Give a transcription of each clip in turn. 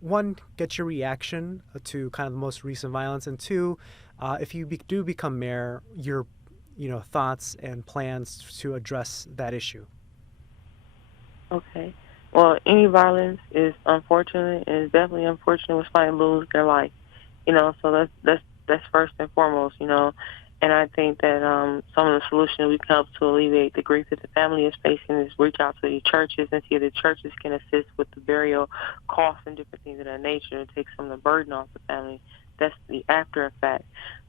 one, get your reaction to kind of the most recent violence, and two, if you do become mayor, your thoughts and plans to address that issue. Okay. Well, any violence is unfortunate, and it's definitely unfortunate when somebody lose their life. So that's first and foremost. And I think that some of the solutions we can help to alleviate the grief that the family is facing is reach out to the churches and see if the churches can assist with the burial costs and different things of that nature to take some of the burden off the family. That's the after effect.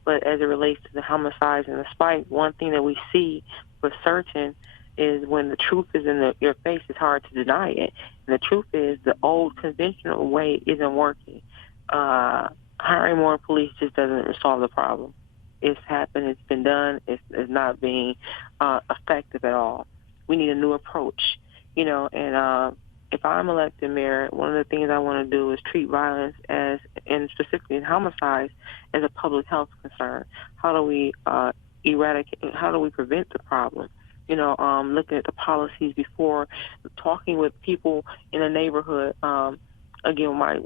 But as it relates to the homicides and the spite, one thing that we see for certain is when the truth is in your face, it's hard to deny it. And the truth is the old conventional way isn't working. Hiring more police just doesn't resolve the problem. It's happened. It's been done. It's not being effective at all. We need a new approach, And if I'm elected mayor, one of the things I want to do is treat violence and specifically in homicides, as a public health concern. How do we eradicate? How do we prevent the problem? Looking at the policies before, talking with people in the neighborhood. Again, my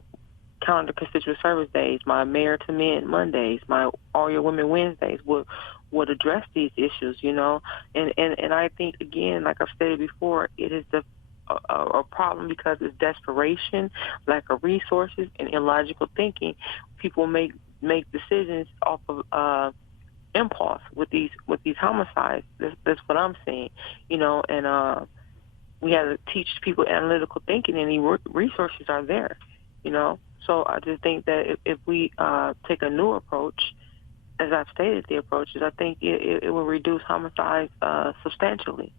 calendar constituent service days, my mayor to men Mondays, my All Your Women Wednesdays would address these issues, And I think, again, like I've stated before, it is a problem because it's desperation, lack of resources, and illogical thinking. People make decisions off of impulse with these homicides. That's what I'm saying, And we have to teach people analytical thinking, and the resources are there, So I just think that if we take a new approach, as I've stated the approaches, I think it will reduce homicides substantially.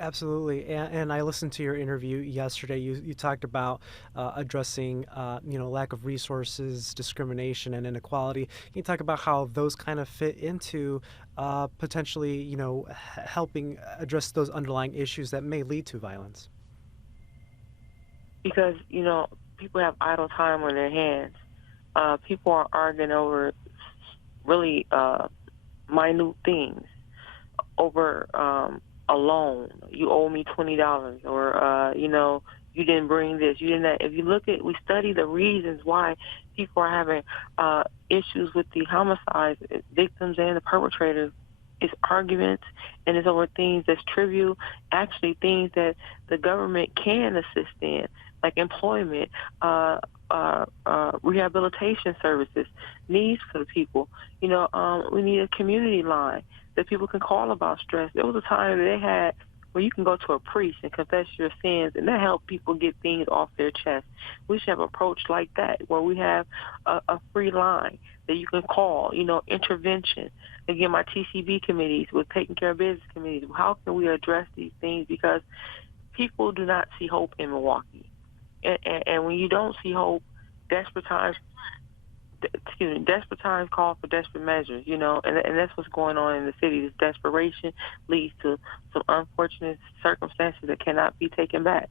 Absolutely, and I listened to your interview yesterday. You talked about addressing lack of resources, discrimination, and inequality. Can you talk about how those kind of fit into potentially helping address those underlying issues that may lead to violence? Because people have idle time on their hands. People are arguing over really minute things, over a loan. You owe me $20, or you didn't bring this, you didn't that. If you we study the reasons why people are having issues with the homicides, victims and the perpetrators. It's arguments, and it's over things that's trivial, actually things that the government can assist in, like employment, rehabilitation services, needs for the people. We need a community line that people can call about stress. There was a time that they had where you can go to a priest and confess your sins, and that helped people get things off their chest. We should have an approach like that, where we have a free line that you can call, intervention. Again, my TCB committees with taking care of business committees. How can we address these things? Because people do not see hope in Milwaukee. And when you don't see hope, desperate times call for desperate measures, and that's what's going on in the city. This desperation leads to some unfortunate circumstances that cannot be taken back.